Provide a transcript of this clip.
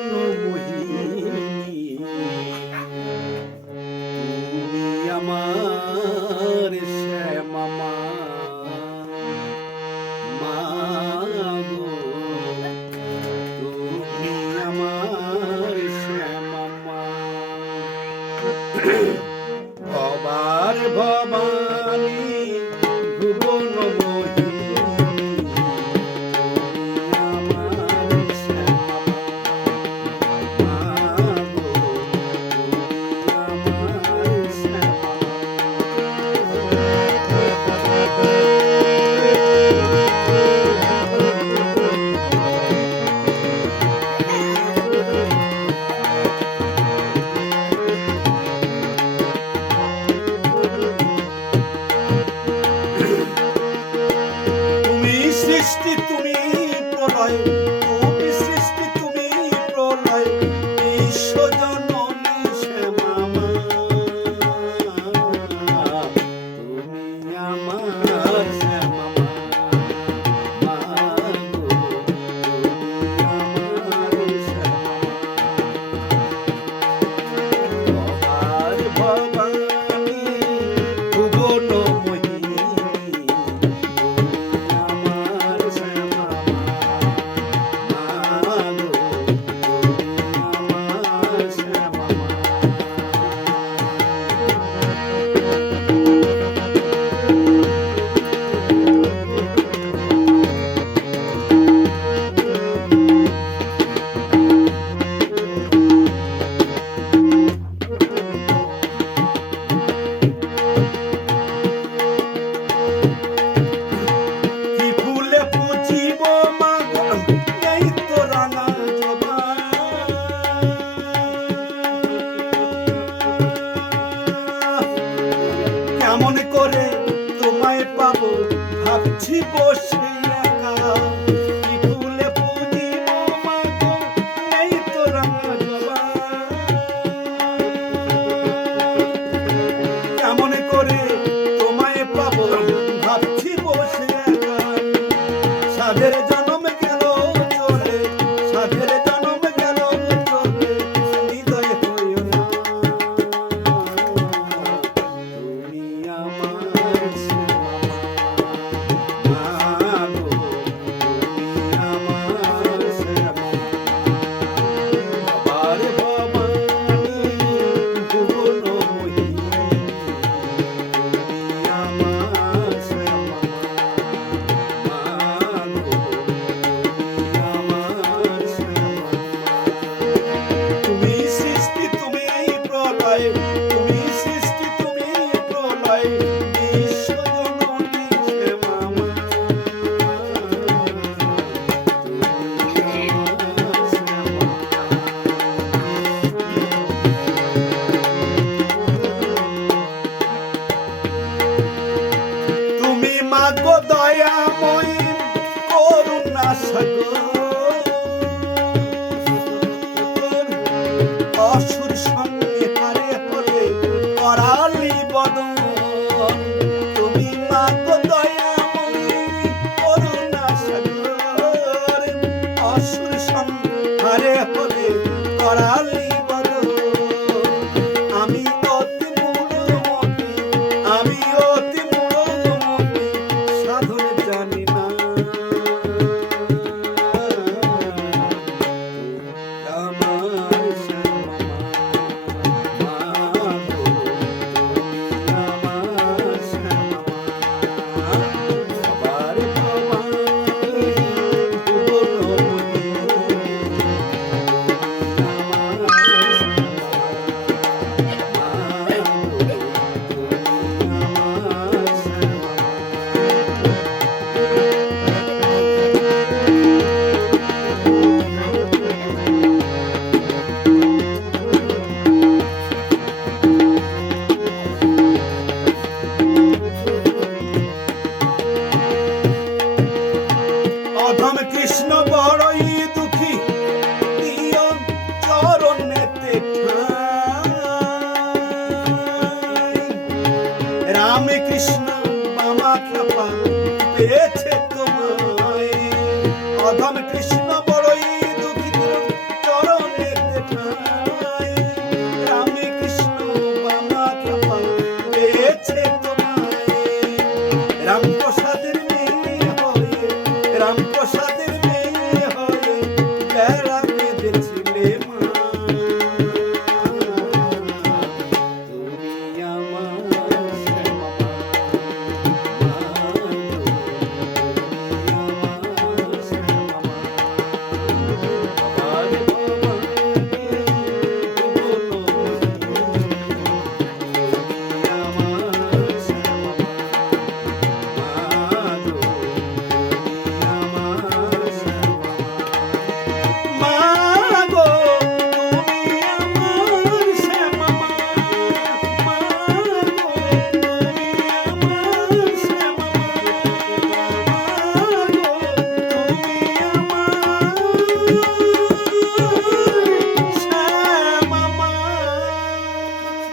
মোহিনী তুমি আমার শ্যামা মা গো তুমি আমার শ্যামা মা ভবার ভবানী ভুবন সৃষ্টি তুমি প্রলয় তুমি সৃষ্টি তুমি প্রলয় বিশ্ব জননী শ্যামা মা তুমি আমার শ্যামা মা গো তুমি আমার শ্যামা মা ভবানী ভুবন কেমন করে তোমায় পাবো ভাবছি বসে একা কি ফুলে পুজিব মাগো নেই তো রাঙা জবা কেমন করে তোমায় পাবো ভাবছি বসে একা সাধের জন্ম গেল চলে সাধের জন্ম গেল চলে হৃদয় হইও না তুমি আমার শ্যামা মা গো তুমি আমার শ্যামা বাবার ভবানী ভুবন মোহিনী তুমি আমার শ্যামা মা গো তুমি আমার শ্যামা তুমি সৃষ্টি তুমি প্রলয় তুমি সৃষ্টি তুমি প্রলয় বিশ্ব জননী শ্যামা মা তুমি আমার শ্যামা তুমি মাগো দয়াময়ী করুণা সাগর অসুর সঙ্গে হারে হলে করালি বদন তুমি মাগো দয়াময়ী করুণা সাগর অসুর সঙ্গে হারে হলে করালি